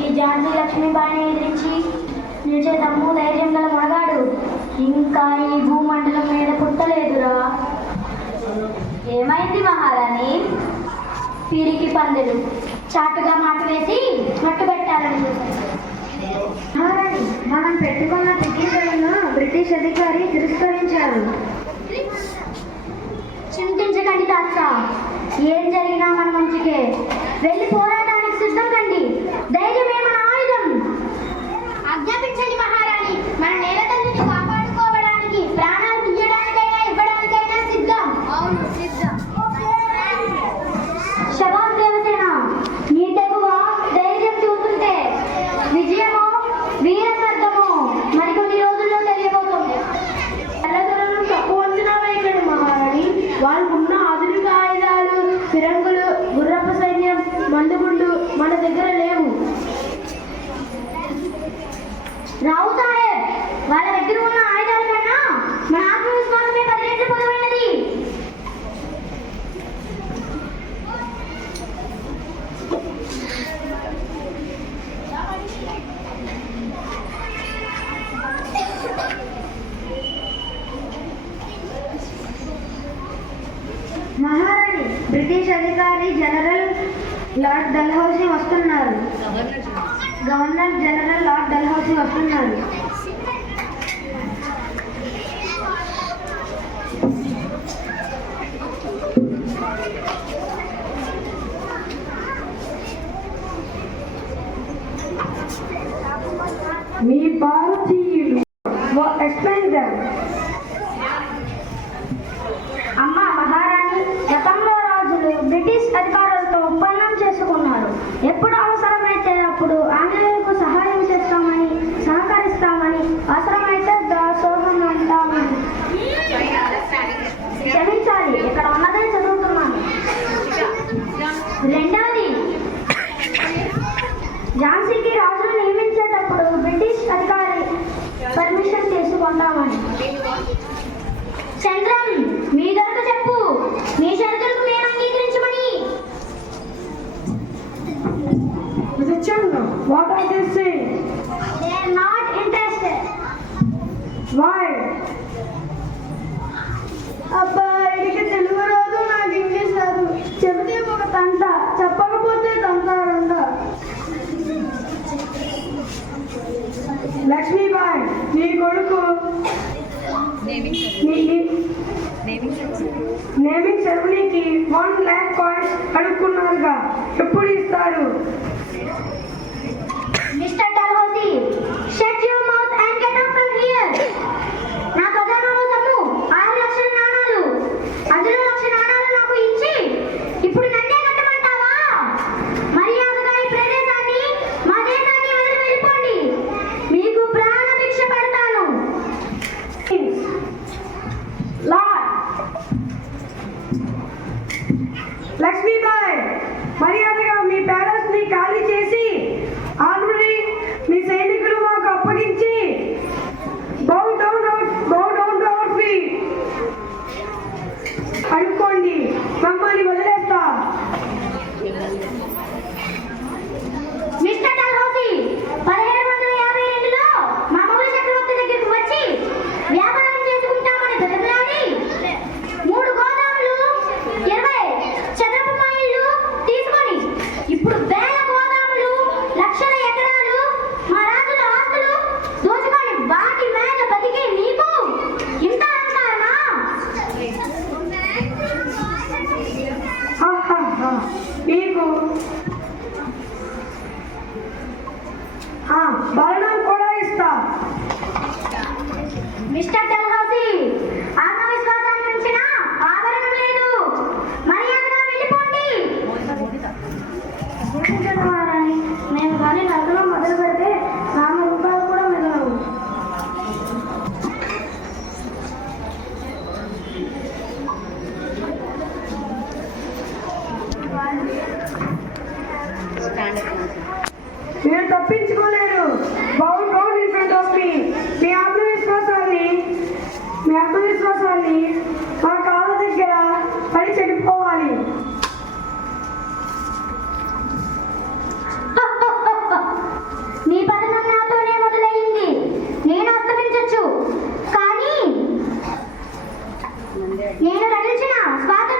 ఈ ఝాన్సీ లక్ష్మీబాయిని ఎదిరించి నిలిచే దమ్ము ధైర్యం గల మొనగాడు ఇంకా ఈ భూమండలం మీద పుట్టలేదురా. ఏమైంది మహారాణి? పిరికి పందులు చాటుగా మాట వేసి మట్టు పెట్టాలని మహారాణి, మనం పెట్టుకున్న పిటిషన్ను బ్రిటిష్ అధికారి తిరస్కరించారు. చింతించకండి తాత, ఏం జరిగినా మన మంచికే. వెళ్ళి పోరాటానికి సిద్ధం కండి. ధైర్యమే మన ఆయుధం. ఆజ్ఞాపించండి మహారాణి. మన నేల తల్లిని కాపాడుకోవడానికి ప్రాణాలు తీయడానికైనా ఇవ్వడానికైనా సిద్ధం. అవును, సిద్ధం. శబాష్ దేవసేన, నీ తెగువ ధైర్యం చూస్తుంటే విజయమో వీరస్వర్గమో మరికొన్ని రోజుల్లో తెలియబోతుంది. తెల్లదొరలను తక్కువ అంచనా వేయకండి మహారాణి. వాళ్ళకున్న ఆధునిక ఆయుధాలు, ఫిరంగులు, గుర్రపు సైన్యం, మందుగుండు మన దగ్గర లేవు. రావు సాహెబ్, వాళ్ళ దగ్గర ఉన్న ఆయుధాల కన్నా మన ఆత్మవిశ్వాసమే 10 రెట్లు పొడవైనది. మహారాణి, బ్రిటిష్ అధికారి జనరల్ లార్డ్ డల్హౌసీ వస్తున్నారు. గవర్నర్ జనరల్ లార్డ్ డల్హౌసీ వస్తున్నారు. మీ భారతీయులు అమ్మ మహారాణి, గతంలో రాజులు బ్రిటిష్ అధికారులతో ఒప్పందం చేసుకున్నారు. ఎప్పుడు అవసరమైతే అప్పుడు ఆంగ్లేయులకు సహాయం చేస్తామని, సహకరిస్తామని, అవసరమైతే దాసోహం అంటామని. క్షమించాలి, ఇక్కడ ఉన్నదే చదువుతున్నాను. రెండవది, ఝాన్సీకి రాజును నియమించేటప్పుడు బ్రిటిష్ అధికారి పర్మిషన్ తీసుకుంటామని. చంద్రం, మీ దొరక చెప్పు, మీ షరతులకు మేము అంగీకరించమని. What are they saying? They are not interested. Why? అబ్బా, ఇడికి తెలుగు రాదు, నాకు ఇంగ్లీష్ రాదు. చెబితే ఒక తంట, చెప్పకపోతే తంటారంట. లక్ష్మీబాయ్, నీ కొడుకు నేమింగ్ సెరమనీకి 1 lakh కాయిన్స్ అడుక్కున్నారుగా, ఎప్పుడు ఇస్తారు? Mister Dalhousie, shut your mouth and get out from here. నా ఖజానాలో సొమ్ము 6 లక్షల నాణాలు. అందులో 1,00,000 నాణాలు నాకు ఇచ్చి ఇప్పుడు నన్నే కట్టమంటావా? మర్యాదగా ఈ ప్రదేశాన్ని, మా దేశాన్ని వదిలి వెళ్ళిపోండి. మీకు ప్రాణ భిక్ష పెడతాను. లక్ష్మీబాయ్, మర్యాదగా మీ ప్యాలెస్ ని ఖాళీ చేసి ఆల్రెడీ మీ సైనికులు మాకు అప్పగించి బౌ డౌన్ అవర్ ఫీట్ అడుక్కోండి, మమ్మల్ని వదిలేస్తా. మిస్టర్ డల్హౌసీ, 1752లో మా మొఘల్ చక్రవర్తి దగ్గరికి వచ్చి వ్యాపారం చేసుకుంటామని బతిమలాడి 3 గోదాములు, 20 చదరపు మైళ్ళు తీసుకొని ఇప్పుడు వేల గోదాములు, లక్షల ఎకరాలు, మా రాజుల ఆస్తులు దోచుకొని వాటి మీద బతికే మీకు ఇంత అహంకారమా? మీకు భరణం కూడా ఇస్తా. మిస్టర్ డల్హౌసీ, ఆత్మవిశ్వాసానికి మించిన ఆభరణం లేదు. మర్యాదగా వెళ్ళిపోండి. మహారాణి, నేను కానీ నగరం మొదలు పెడితే 4 రూపాయలు కూడా మిగలవు. మీరు తప్పించుకోలేరు. Bow down in front of me. మీ ఆత్మవిశ్వాసాన్ని మా కాళ్ళ దగ్గర పడి చెడిపోవాలి. నేను రచించిన స్వాతంత్ర